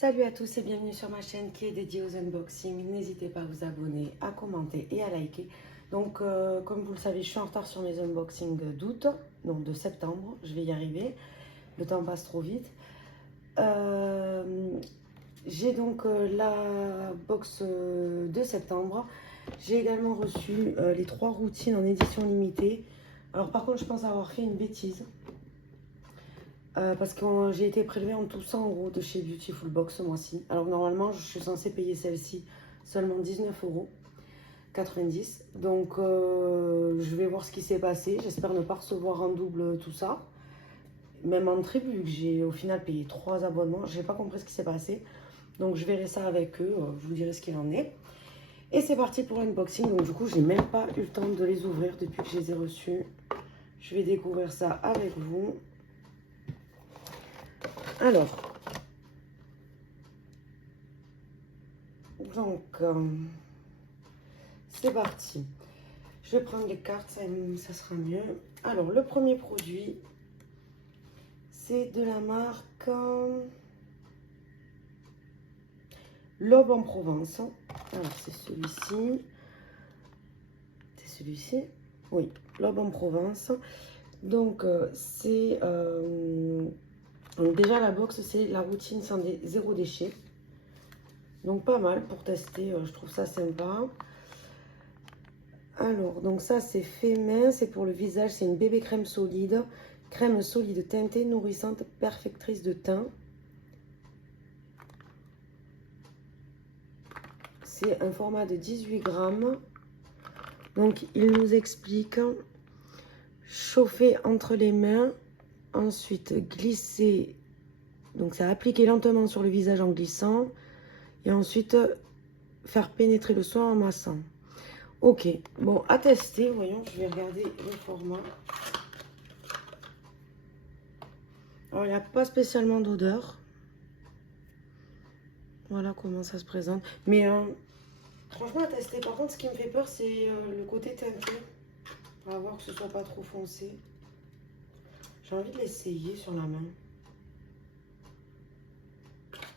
Salut à tous et bienvenue sur ma chaîne qui est dédiée aux unboxings. N'hésitez pas à vous abonner, à commenter et à liker. Donc, comme vous le savez, je suis en retard sur mes unboxings d'août, donc de septembre. Je vais y arriver. Le temps passe trop vite. J'ai donc la box de septembre. J'ai également reçu les 3 routines en édition limitée. Alors, par contre, je pense avoir fait une bêtise. Parce que j'ai été prélevée en tout 100 € de chez Beautiful Box ce mois-ci. Alors normalement, je suis censée payer celle-ci seulement 19,90 €. Donc je vais voir ce qui s'est passé. J'espère ne pas recevoir en double tout ça. Même en triple, vu que j'ai au final payé 3 abonnements. Je n'ai pas compris ce qui s'est passé. Donc je verrai ça avec eux. Je vous dirai ce qu'il en est. Et c'est parti pour l'unboxing. Donc du coup, j'ai même pas eu le temps de les ouvrir depuis que je les ai reçus. Je vais découvrir ça avec vous. Alors, donc, c'est parti. Je vais prendre les cartes, ça sera mieux. Alors, le premier produit, c'est de la marque L'Aube en Provence. Alors, c'est celui-ci. C'est celui-ci? Oui, L'Aube en Provence. Donc, c'est... déjà, la box, c'est la routine zéro déchet. Donc, pas mal pour tester. Je trouve ça sympa. Alors, donc ça, c'est fait main. C'est pour le visage. C'est une bébé crème solide. Crème solide teintée, nourrissante, perfectrice de teint. C'est un format de 18 grammes. Donc, il nous explique chauffer entre les mains. Ensuite, glisser. Donc, c'est appliquer lentement sur le visage en glissant. Et ensuite, faire pénétrer le soin en massant. Ok, bon, à tester. Voyons, je vais regarder le format. Alors, il n'y a pas spécialement d'odeur. Voilà comment ça se présente. Mais franchement, à tester. Par contre, ce qui me fait peur, c'est le côté teinté. On va voir que ce soit pas trop foncé. J'ai envie de l'essayer sur la main.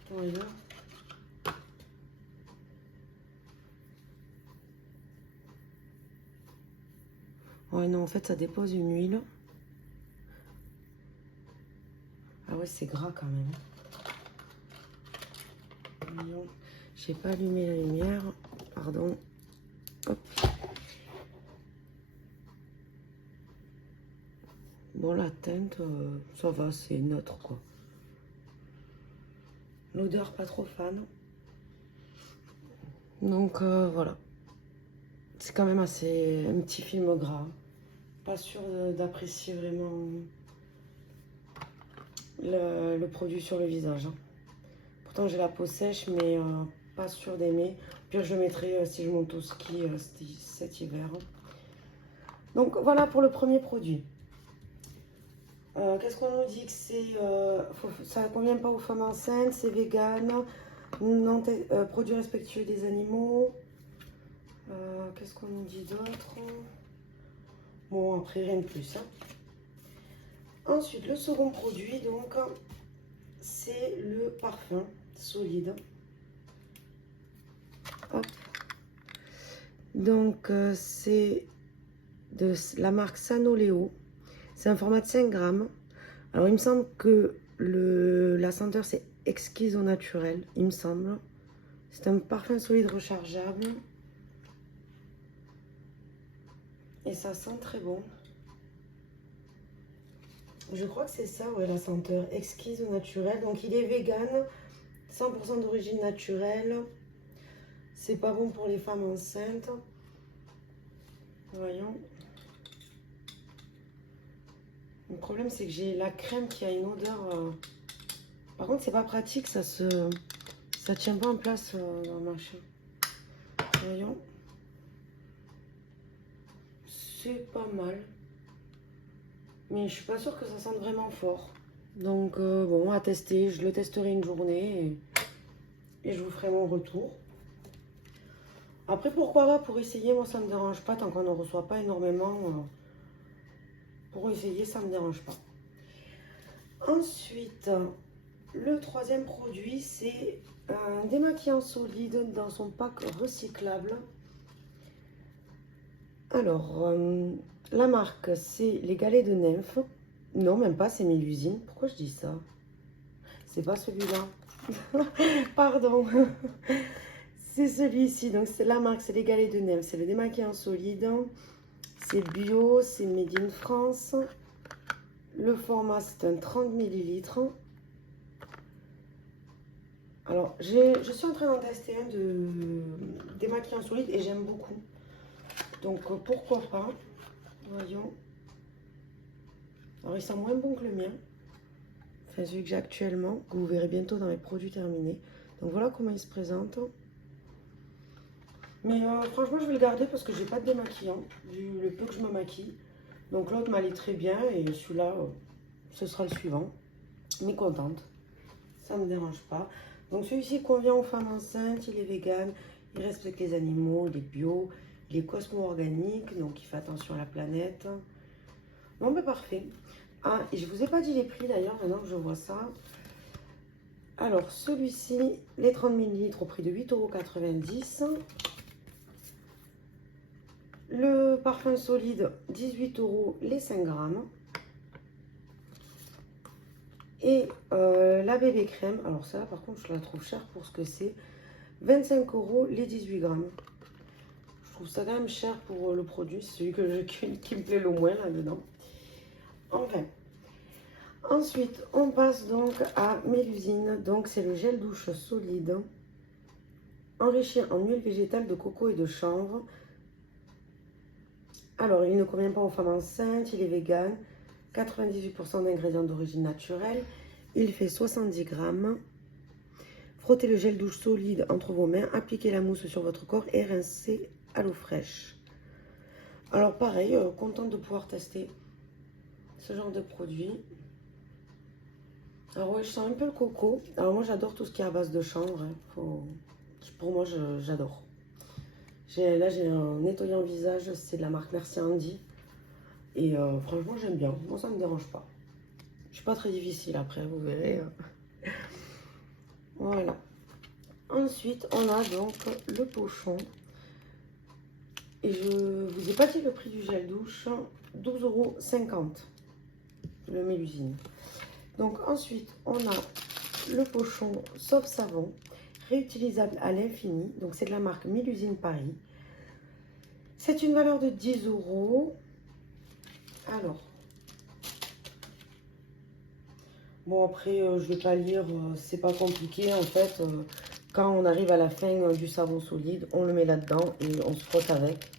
Voilà. Ouais, non, en fait, ça dépose une huile. Ah ouais, c'est gras quand même. J'ai pas allumé la lumière. Pardon. Hop. Bon, la teinte, ça va, c'est neutre, quoi. L'odeur, pas trop fan. Donc, voilà. C'est quand même assez... un petit film gras. Pas sûr d'apprécier vraiment le produit sur le visage. Pourtant, j'ai la peau sèche, mais pas sûr d'aimer. Puis je le mettrai si je monte au ski cet hiver. Donc, voilà pour le premier produit. Qu'est-ce qu'on nous dit que c'est ça ne convient pas aux femmes enceintes, c'est vegan, produit respectueux des animaux. Qu'est-ce qu'on nous dit d'autre? Bon, après, rien de plus. Hein. Ensuite, le second produit, donc, c'est le parfum solide. Hop. Donc, c'est de la marque Sanoleo. C'est un format de 5 grammes. Alors, il me semble que la senteur, c'est exquise au naturel, il me semble. C'est un parfum solide rechargeable. Et ça sent très bon. Je crois que c'est ça, ouais, la senteur exquise au naturel. Donc, il est vegan, 100% d'origine naturelle. C'est pas bon pour les femmes enceintes. Voyons. Le problème, c'est que j'ai la crème qui a une odeur... Par contre, c'est pas pratique, ça tient pas en place dans le machin. Voyons. C'est pas mal. Mais je suis pas sûre que ça sente vraiment fort. Donc, bon, à tester. Je le testerai une journée et je vous ferai mon retour. Après, pourquoi pas, pour essayer, moi, ça me dérange pas tant qu'on ne reçoit pas énormément. Pour essayer, ça me dérange pas. Ensuite, le troisième produit, c'est un démaquillant solide dans son pack recyclable. Alors, la marque, c'est les galets de nymphe. Non, même pas, c'est Mélusine. Pourquoi je dis ça? C'est pas celui-là. Pardon. C'est celui-ci. Donc, c'est la marque, c'est les galets de nymphe. C'est le démaquillant solide. C'est bio, c'est made in France. Le format, c'est un 30 ml. Alors, je suis en train d'en tester un de démaquillant solide et j'aime beaucoup. Donc, pourquoi pas? Voyons. Alors, il sent moins bon que le mien. Enfin, celui que j'ai actuellement, que vous verrez bientôt dans mes produits terminés. Donc, voilà comment il se présente. Mais franchement, je vais le garder parce que j'ai pas de démaquillant, vu le peu que je me maquille. Donc, l'autre m'allait très bien et celui-là, ce sera le suivant. Mais contente. Ça ne me dérange pas. Donc, celui-ci convient aux femmes enceintes, il est vegan, il respecte les animaux, il est bio, il est cosmo-organique, donc il fait attention à la planète. Bon, ben parfait. Ah, et je vous ai pas dit les prix d'ailleurs, maintenant que je vois ça. Alors, celui-ci, les 30 ml au prix de 8,90 €. Le parfum solide, 18 € les 5 grammes. Et la bébé crème, alors ça par contre je la trouve chère pour ce que c'est, 25 € les 18 grammes. Je trouve ça quand même cher pour le produit, c'est celui qui me plaît le moins là-dedans. Enfin, ensuite on passe donc à Mélusine, donc c'est le gel douche solide, enrichi en huile végétale de coco et de chanvre. Alors il ne convient pas aux femmes enceintes, il est vegan, 98% d'ingrédients d'origine naturelle, il fait 70 grammes. Frottez le gel douche solide entre vos mains, appliquez la mousse sur votre corps et rincez à l'eau fraîche. Alors pareil, contente de pouvoir tester ce genre de produit. Alors ouais, je sens un peu le coco. Alors moi j'adore tout ce qui est à base de chanvre. Hein. Pour moi j'adore. Là j'ai un nettoyant visage, c'est de la marque Merci Andy. Et franchement j'aime bien, moi ça me dérange pas. Je suis pas très difficile après, vous verrez. Voilà. Ensuite, on a donc le pochon. Et je vous ai pas dit le prix du gel douche, 12,50 € le Mélusine. Donc ensuite, on a le pochon Sauve Savon, réutilisable à l'infini. Donc c'est de la marque Mélusine Paris. C'est une valeur de 10 €. Alors, bon après, je vais pas lire, c'est pas compliqué en fait. Quand on arrive à la fin du savon solide, on le met là-dedans et on se frotte avec.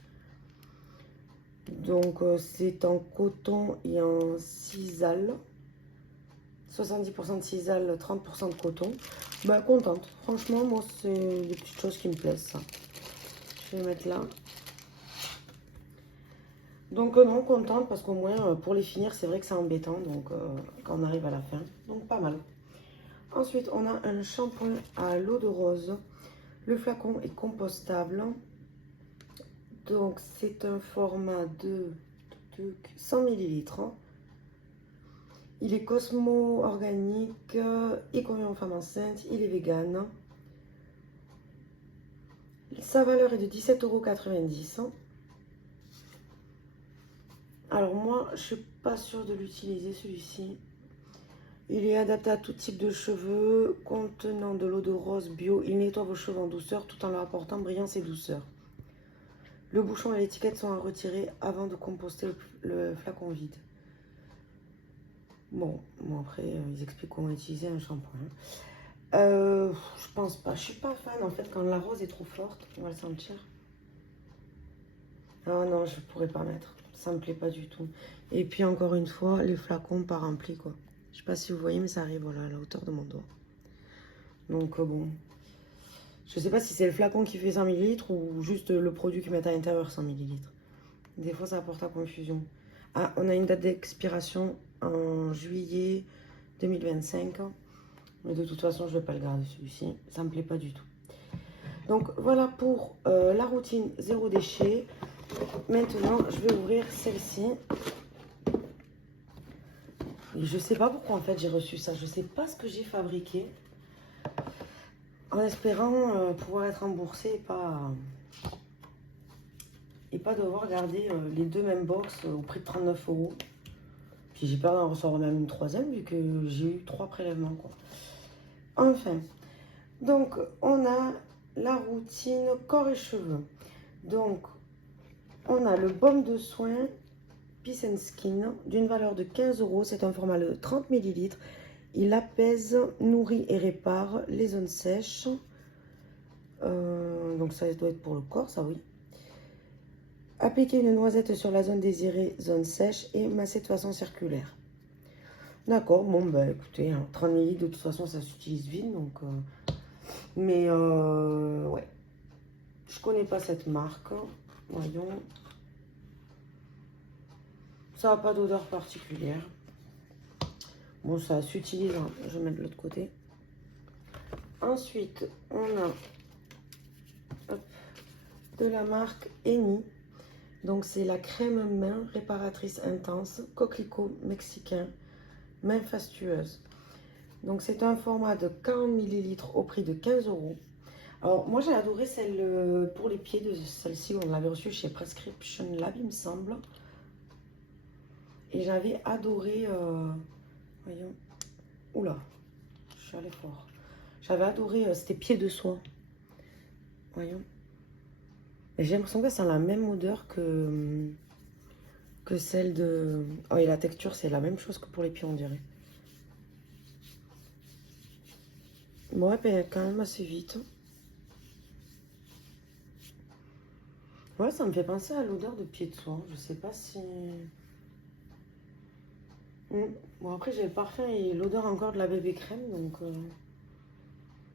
Donc, c'est en coton et en sisal. 70% de sisal, 30% de coton. Bah, contente. Franchement, moi, c'est des petites choses qui me plaisent, ça. Je vais mettre là. Donc, non, contente parce qu'au moins, pour les finir, c'est vrai que c'est embêtant. Donc, quand on arrive à la fin. Donc, pas mal. Ensuite, on a un shampoing à l'eau de rose. Le flacon est compostable. Donc, c'est un format de 100 ml. Il est cosmo-organique, il convient aux femmes enceintes, il est vegan. Sa valeur est de 17,90 €. Alors moi, je suis pas sûre de l'utiliser celui-ci. Il est adapté à tout type de cheveux, contenant de l'eau de rose bio. Il nettoie vos cheveux en douceur tout en leur apportant brillance et douceur. Le bouchon et l'étiquette sont à retirer avant de composter le flacon vide. Bon après, ils expliquent comment utiliser un shampoing. Je pense pas. Je suis pas fan en fait quand la rose est trop forte. On va le sentir. Ah non, je pourrais pas mettre. Ça me plaît pas du tout. Et puis encore une fois, les flacons pas remplis quoi. Je sais pas si vous voyez, mais ça arrive voilà, à la hauteur de mon doigt. Donc bon. Je sais pas si c'est le flacon qui fait 100 ml ou juste le produit qu'ils mettent à l'intérieur 100 ml. Des fois, ça apporte à confusion. Ah, on a une date d'expiration en juillet 2025. Mais de toute façon, je vais pas le garder celui-ci. Ça me plaît pas du tout. Donc voilà pour la routine zéro déchet. Maintenant, je vais ouvrir celle-ci. Et je sais pas pourquoi en fait j'ai reçu ça. Je sais pas ce que j'ai fabriqué. En espérant pouvoir être remboursée et pas devoir garder les deux mêmes box au prix de 39 euros. Puis j'ai peur d'en recevoir même une troisième vu que j'ai eu 3 prélèvements, quoi. Enfin, donc on a la routine corps et cheveux. Donc on a le baume de soin Peace and Skin d'une valeur de 15 euros. C'est un format de 30 ml. Il apaise, nourrit et répare les zones sèches. Donc ça doit être pour le corps, ça oui. Appliquer une noisette sur la zone désirée, zone sèche, et masser de façon circulaire. D'accord, bon bah écoutez, hein, 30 ml de toute façon ça s'utilise vite, donc ouais, je connais pas cette marque. Voyons, ça n'a pas d'odeur particulière. Bon, ça s'utilise, hein. Je vais mettre de l'autre côté. Ensuite, on a de la marque Eni. Donc, c'est la crème main réparatrice intense, coquelicot mexicain, main fastueuse. Donc, c'est un format de 40 ml au prix de 15 euros. Alors, moi, j'ai adoré celle pour les pieds de celle-ci. On l'avait reçue chez Prescription Lab, il me semble. Et j'avais adoré... voyons. Oula, je suis allée fort. J'avais adoré, c'était pieds de soie. Voyons. Et j'ai l'impression que ça a la même odeur que celle de... Oh, et la texture, c'est la même chose que pour les pieds, on dirait. Ouais, ben, quand même assez vite. Ouais, ça me fait penser à l'odeur de pieds de soie. Je sais pas si... Bon, après, j'ai le parfum et l'odeur encore de la bébé crème, donc...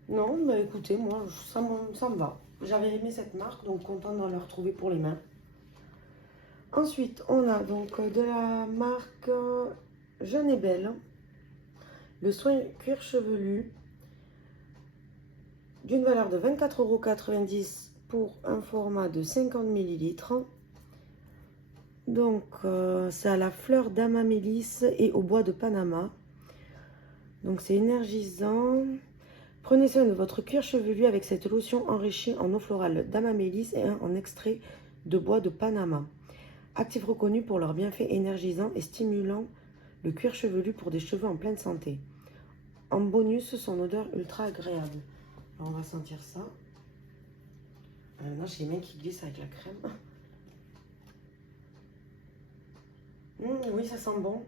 Non, bah écoutez, moi, ça me va. J'avais aimé cette marque, donc contente d'en la retrouver pour les mains. Ensuite, on a donc de la marque Jeune et Belle, le soin cuir chevelu, d'une valeur de 24,90 € pour un format de 50 ml. Donc, c'est à la fleur d'amamélis et au bois de Panama. Donc, c'est énergisant. Prenez soin de votre cuir chevelu avec cette lotion enrichie en eau florale d'amamélis et en extrait de bois de Panama. Actifs reconnus pour leurs bienfaits énergisants et stimulant le cuir chevelu pour des cheveux en pleine santé. En bonus, son odeur ultra agréable. Alors, on va sentir ça. Là, j'ai les mains qui glissent avec la crème. Oui, ça sent bon.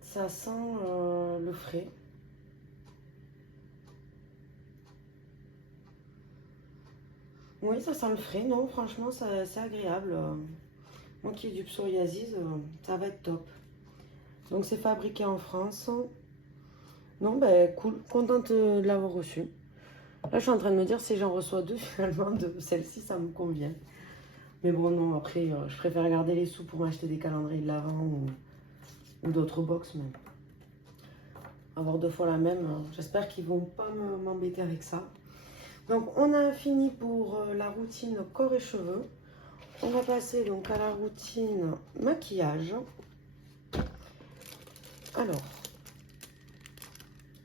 Ça sent le frais. Oui, ça sent le frais. Non, franchement, c'est agréable. Moi qui ai du psoriasis, ça va être top. Donc, c'est fabriqué en France. Non, ben cool. Contente de l'avoir reçu. Là, je suis en train de me dire si j'en reçois deux finalement de celle-ci, ça me convient. Mais bon, non, après, je préfère garder les sous pour m'acheter des calendriers de l'Avent ou d'autres box. Mais avoir 2 fois la même, j'espère qu'ils vont pas m'embêter avec ça. Donc, on a fini pour la routine corps et cheveux. On va passer donc à la routine maquillage. Alors,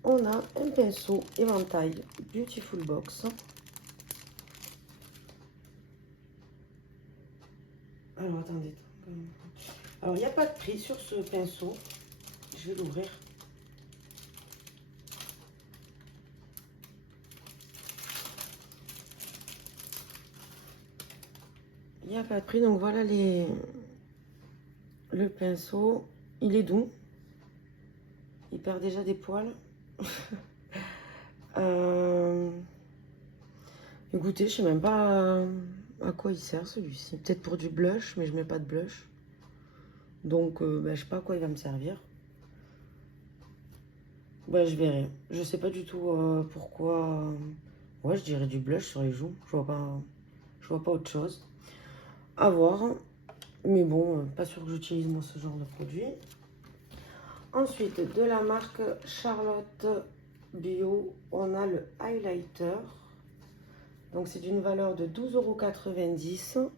on a un pinceau éventail Beautiful Box. Alors, attendez. Alors, il n'y a pas de prix sur ce pinceau. Je vais l'ouvrir. Il n'y a pas de prix. Donc, voilà le pinceau. Il est doux. Il perd déjà des poils. Écoutez, je sais même pas à quoi il sert celui-ci. Peut-être pour du blush, mais je mets pas de blush. Donc, je sais pas à quoi il va me servir. Je verrai. Je sais pas du tout pourquoi. Ouais, je dirais du blush sur les joues. Je vois pas autre chose. À voir. Mais bon, pas sûr que j'utilise moi ce genre de produit. Ensuite, de la marque Charlotte Bio, on a le highlighter. Donc, c'est d'une valeur de 12,90 €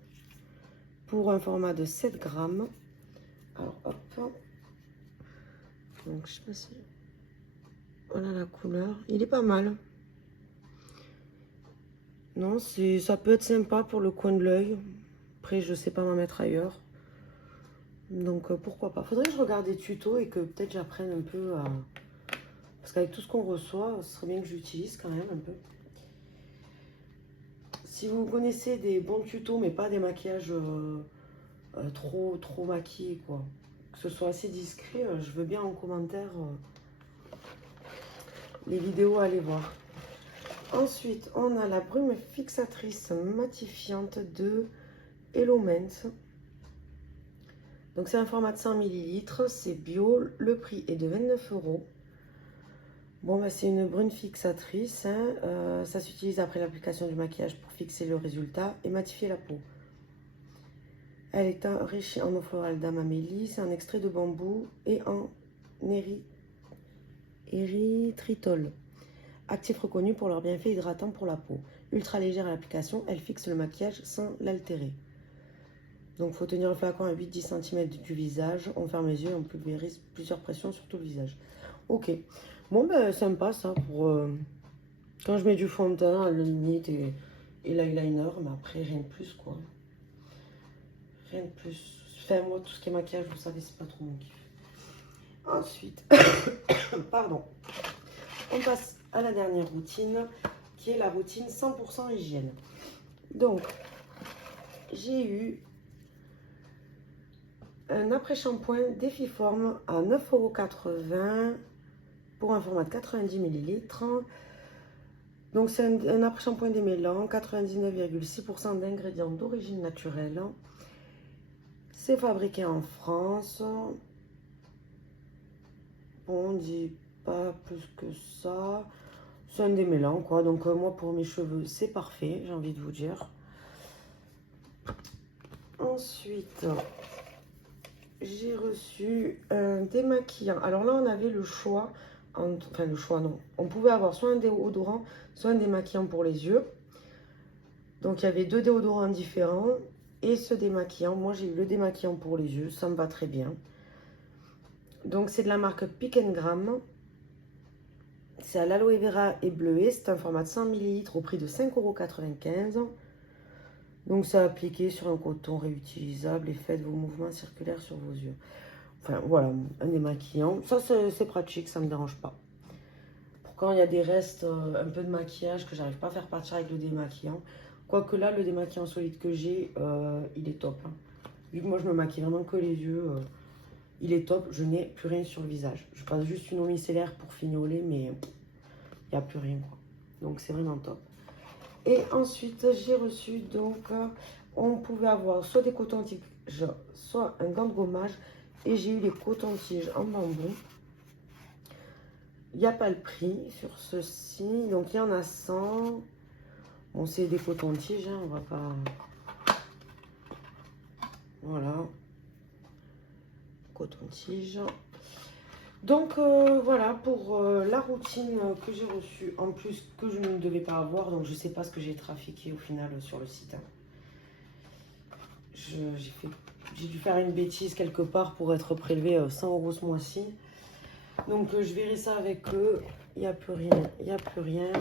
pour un format de 7 grammes. Alors, hop. Donc, je sais pas si... Voilà la couleur. Il est pas mal. Non, ça peut être sympa pour le coin de l'œil. Après, je sais pas m'en mettre ailleurs. Donc, pourquoi pas. Faudrait que je regarde des tutos et que peut-être j'apprenne un peu à... Parce qu'avec tout ce qu'on reçoit, ce serait bien que j'utilise quand même un peu. Si vous connaissez des bons tutos, mais pas des maquillages trop maquillés, quoi. Que ce soit assez discret, je veux bien en commentaire les vidéos à aller voir. Ensuite, on a la brume fixatrice matifiante de Elements. Donc, c'est un format de 100 ml, c'est bio, le prix est de 29 €. Bon, bah, c'est une brune fixatrice, hein. Ça s'utilise après l'application du maquillage pour fixer le résultat et matifier la peau. Elle est enrichie en eau florale d'amamélie, c'est un extrait de bambou et en érythritol. Actifs reconnus pour leur bienfait hydratant pour la peau. Ultra légère à l'application, elle fixe le maquillage sans l'altérer. Donc, il faut tenir le flacon à 8-10 cm du visage. On ferme les yeux et on pulvérise plusieurs pressions sur tout le visage. Ok. Bon, ben, sympa ça pour quand je mets du fond de teint à la limite et l'eyeliner. Mais après, rien de plus, quoi. Rien de plus. Enfin, moi, tout ce qui est maquillage, vous savez, c'est pas trop mon kiff. Ensuite, pardon. On passe à la dernière routine, qui est la routine 100% hygiène. Donc, j'ai eu un après-shampoing Défiforme à 9,80 € pour un format de 90 ml. Donc, c'est un après-shampoing démêlant, 99,6% d'ingrédients d'origine naturelle. C'est fabriqué en France. On dit pas plus que ça. C'est un démêlant, quoi. Donc, moi, pour mes cheveux, c'est parfait, j'ai envie de vous dire. Ensuite, j'ai reçu un démaquillant. Alors là, on avait le choix. Enfin, le choix, non. On pouvait avoir soit un déodorant, soit un démaquillant pour les yeux. Donc, il y avait 2 déodorants différents. Et ce démaquillant, moi, j'ai eu le démaquillant pour les yeux. Ça me va très bien. Donc, c'est de la marque Pick & Gram. C'est à l'aloe vera et bleuet. C'est un format de 100 ml au prix de 5,95 €. Donc, c'est appliqué sur un coton réutilisable et faites vos mouvements circulaires sur vos yeux. Enfin, voilà, un démaquillant. Ça, c'est pratique, ça ne me dérange pas. Pour quand il y a des restes, un peu de maquillage que j'arrive pas à faire partir avec le démaquillant. Quoique là, le démaquillant solide que j'ai, il est top. Hein. Vu que moi, je me maquille vraiment que les yeux, il est top. Je n'ai plus rien sur le visage. Je passe juste une eau micellaire pour fignoler, mais il n'y a plus rien, quoi. Donc, c'est vraiment top. Et ensuite, j'ai reçu, donc, on pouvait avoir soit des cotons-tiges, soit un gant de gommage. Et j'ai eu les cotons-tiges en bambou. Il n'y a pas le prix sur ceci. Donc, il y en a 100. Bon, c'est des cotons-tiges, hein, on va pas... Voilà. Coton-tige. Donc, voilà pour la routine que j'ai reçue. En plus, que je ne devais pas avoir. Donc, je ne sais pas ce que j'ai trafiqué au final sur le site. Hein. J'ai dû faire une bêtise quelque part pour être prélevé 100 € ce mois-ci. Donc, je verrai ça avec eux. Il n'y a plus rien. Il n'y a plus rien.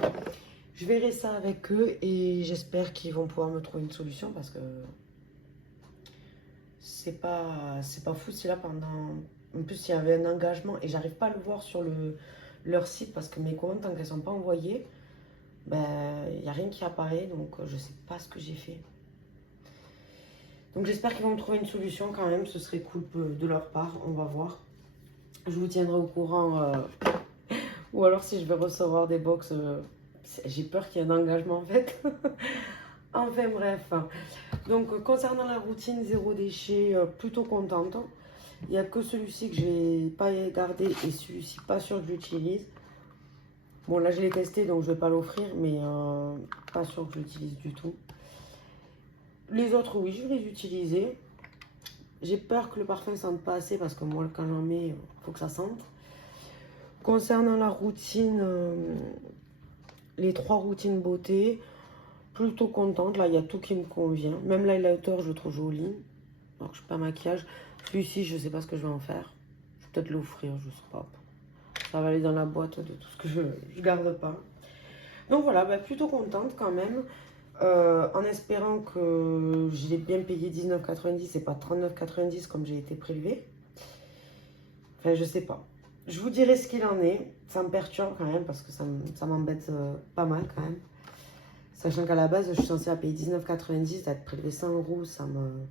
Je verrai ça avec eux et j'espère qu'ils vont pouvoir me trouver une solution parce que c'est pas fou. C'est là pendant... En plus, il y avait un engagement et j'arrive pas à le voir sur leur site parce que mes commandes, tant qu'elles ne sont pas envoyées, ben, il n'y a rien qui apparaît. Donc, je sais pas ce que j'ai fait. Donc, j'espère qu'ils vont me trouver une solution quand même. Ce serait cool de leur part. On va voir. Je vous tiendrai au courant. Ou alors, si je vais recevoir des box, j'ai peur qu'il y ait un engagement en fait. Enfin, bref. Donc, concernant la routine zéro déchet, plutôt contente. Il n'y a que celui-ci que je n'ai pas gardé et celui-ci, pas sûr que j'utilise. Bon, là, je l'ai testé, donc je ne vais pas l'offrir, mais pas sûr que je l'utilise du tout. Les autres, oui, je vais les utiliser. J'ai peur que le parfum ne sente pas assez parce que moi, quand j'en mets, il faut que ça sente. Concernant la routine, les 3 routines beauté, plutôt contente. Là, il y a tout qui me convient. Même l'highlighter, je le trouve joli. Alors que je ne suis pas maquillage. Celui-ci, je ne sais pas ce que je vais en faire. Je peut-être l'offrir, je sais pas. Ça va aller dans la boîte de tout ce que je garde pas. Donc voilà, bah, plutôt contente quand même. En espérant que je l'ai bien payé 19,90 et pas 39,90 comme j'ai été prélevée. Enfin, je sais pas. Je vous dirai ce qu'il en est. Ça me perturbe quand même parce que ça m'embête pas mal quand même. Sachant qu'à la base, je suis censée la payer 19,90, d'être prélevée 100 euros, ça me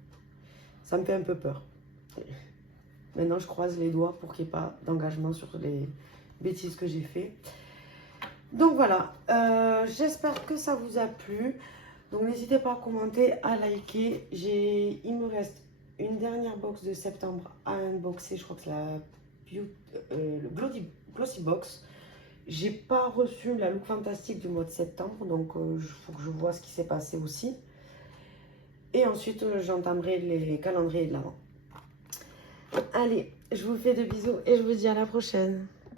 fait un peu peur. Maintenant, je croise les doigts pour qu'il n'y ait pas d'engagement sur les bêtises que j'ai fait. Donc voilà, j'espère que ça vous a plu. Donc n'hésitez pas à commenter, à liker. Il me reste une dernière box de septembre à unboxer. Je crois que c'est le Glossy Box. J'ai pas reçu la Look Fantastique du mois de septembre, donc il faut que je vois ce qui s'est passé aussi. Et ensuite, j'entamerai les calendriers de l'avant. Allez, je vous fais de bisous et je vous dis à la prochaine.